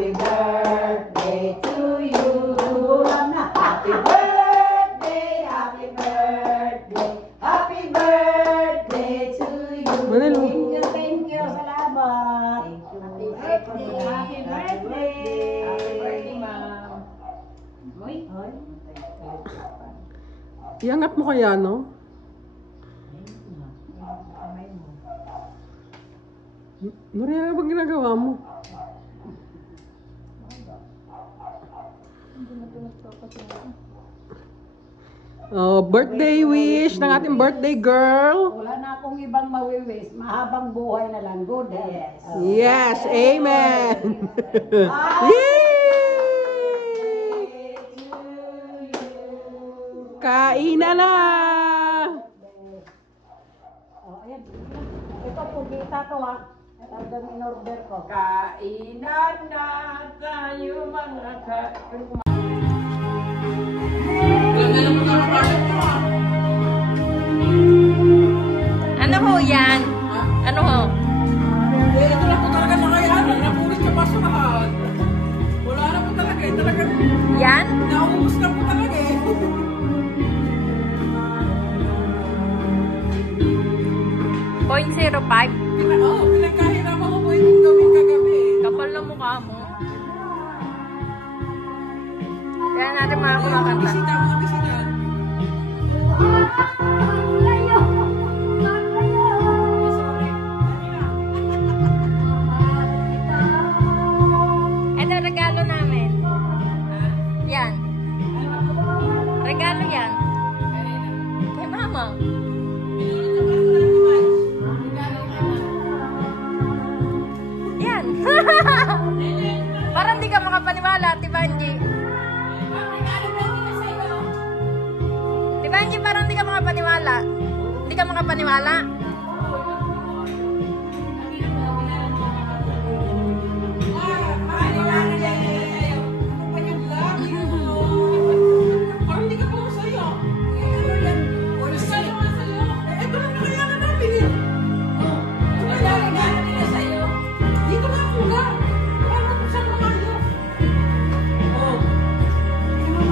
Happy birthday to you. Happy birthday, happy birthday, happy birthday to you. Thank you, salamat. Happy birthday, happy birthday. Happy birthday, ma'am. Iangat mo kaya, no? Maria, ano bang ginagawa mo? Oh, birthday wish ng ating birthday girl. Wala na akong ibang mawi-wish. Mahabang buhay na lang. Good health. Yes, amen. Yay! Kainan na! Oh, ayan. Ito po, kita ko ha. Talagang in-order ko. Kainan na tayo mga kainan. Ano ho yan? Ano ho? Ito lang po talaga nakayanan. Napulis ka pa sa lahat. Wala na po talaga eh. Talagang Yan? naubos na po talaga eh. 0.05? Pinagkahirapan ko po yung gawin kagabi eh. Kapal na mukha mo. Kaya natin mga kumakanta. Bisita, mga bisita. Ito regalo namin. Yan. Regalo yan. Kay mama. Yan. Parang di ka makapaniwala, Tibanji. Tibanji, parang di ka makapaniwala. Di ka makapaniwala. Parang hindi ka pa ako sa'yo. Sa'yo nga sa'yo. Ito lang nakayanan namin eh. Dito na ako nga. Paano kung saan mga ayaw?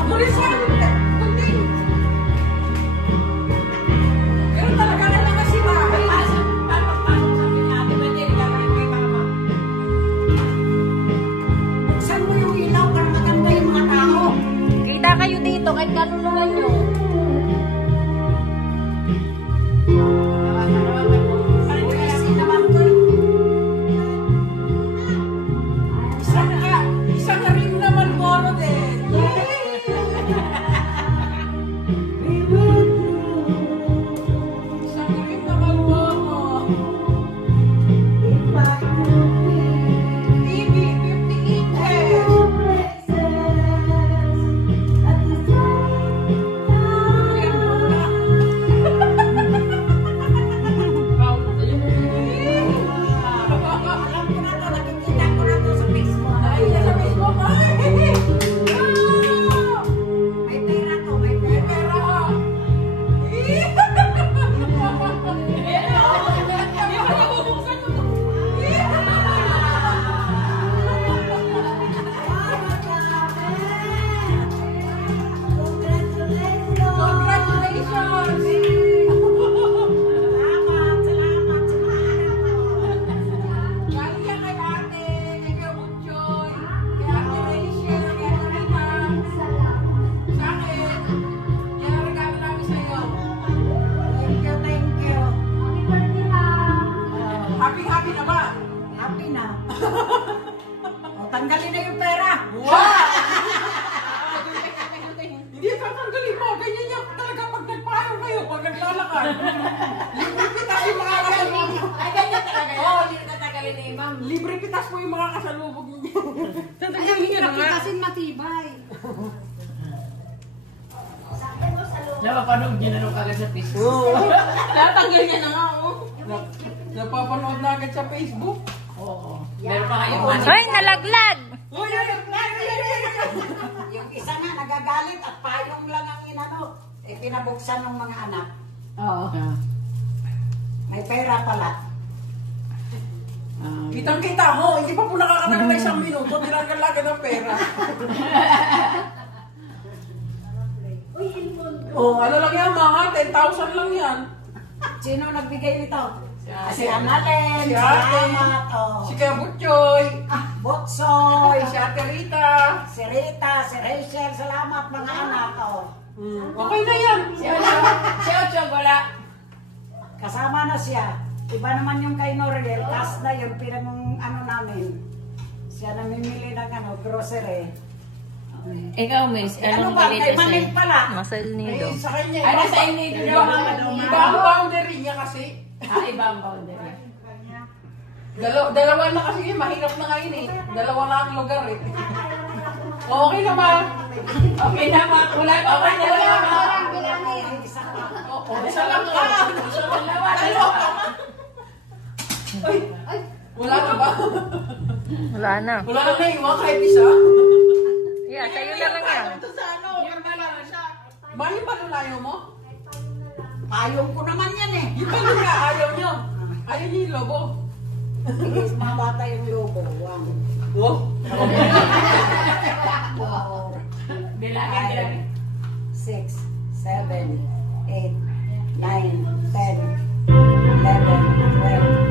Muli sa'yo. Kunting. Pero talaga kailangan sila. Papasok sa akin natin. Pwede rin gagawin kay mama. Buksan mo yung ilaw para maganda yung mga tao. Kita kayo dito, kahit kalulungan nyo. Isang ka rin naman moro din. Isang ka rin naman moro. TV, 50 inches. Kuya muna. Alam ko na to, nakikita ko na to sa Facebook. Ay, nasa Facebook. Ay! May pera to, may May pera. pera ka. Congratulations! Galing yan kay ate, kay Kuya Butchoy, kay ate Rachel, kay ate Rita. Sa akin, yan ang regalo namin sa'yo. Thank you, thank you. Happy na ba? Happy na. O, tanggalin na yung pera. Wow! Hindi tatanggalin mo. Ganyan yan talaga pag nagpayo kayo, pag naglalakad. Libre pitas yung mga kasalubog. Ay, ganyan talaga. Oo, hindi na tagalin ni Ma'am. Libre pitas po yung mga kasalubog ninyo. Ay, hindi kasi matibay. Napapanood niya na nung kagad sa Facebook. Oo. Tatanggal niya na nga, oh. Napapanood na agad sa Facebook. Oo. Meron pa kayong Hoy, nalaglag! Uy, Yung isa nga nagagalit at payong lang ang inano. Eh, pinabuksan ng mga anak. Oo. May pera pala. Kitang-kita mo, hindi pa po nakakatagal na isang minuto, tinanggal agad ang pera. Ano lang yan mga, 10,000 lang yan. Sino nagbigay nito? Si Annalen, Si Ate. salamat. Oh. Si Kuya Butchoy, Botsoy, si Ate Rita. si Rita, si Rachel, salamat mga anak. Oh. Okay na yan. Si Ocho, wala. Kasama na siya. Iba naman yung kay Norel, tas na yung ano namin. Siya namimili ng grocery. Ikaw, miss. Ano ba? Kay Manil pala. Masal nido. Sa kanya, Ay, nasa inyo iba ang boundary niya kasi. Iba ang boundary. Dalawa na kasi mahirap na ngayon eh. Dalawa na ang lugar eh. Okay naman. Okay naman. Wala pa ba naman? Isa lang ka. Dalawa ka. Ay, wala na ba? Wala na. Wala na naiwan kahit isa. Yeah, sa'yo na lang yan. Mahal ba lalayo mo? Payong ko naman yan eh. Yung ba nga ayaw niyo? Ayaw niyo yung lobo. Is mga bata yung lobo. Oh? Bilangin, bilangin. 6, 7, 8, 9, 10, 11, 12,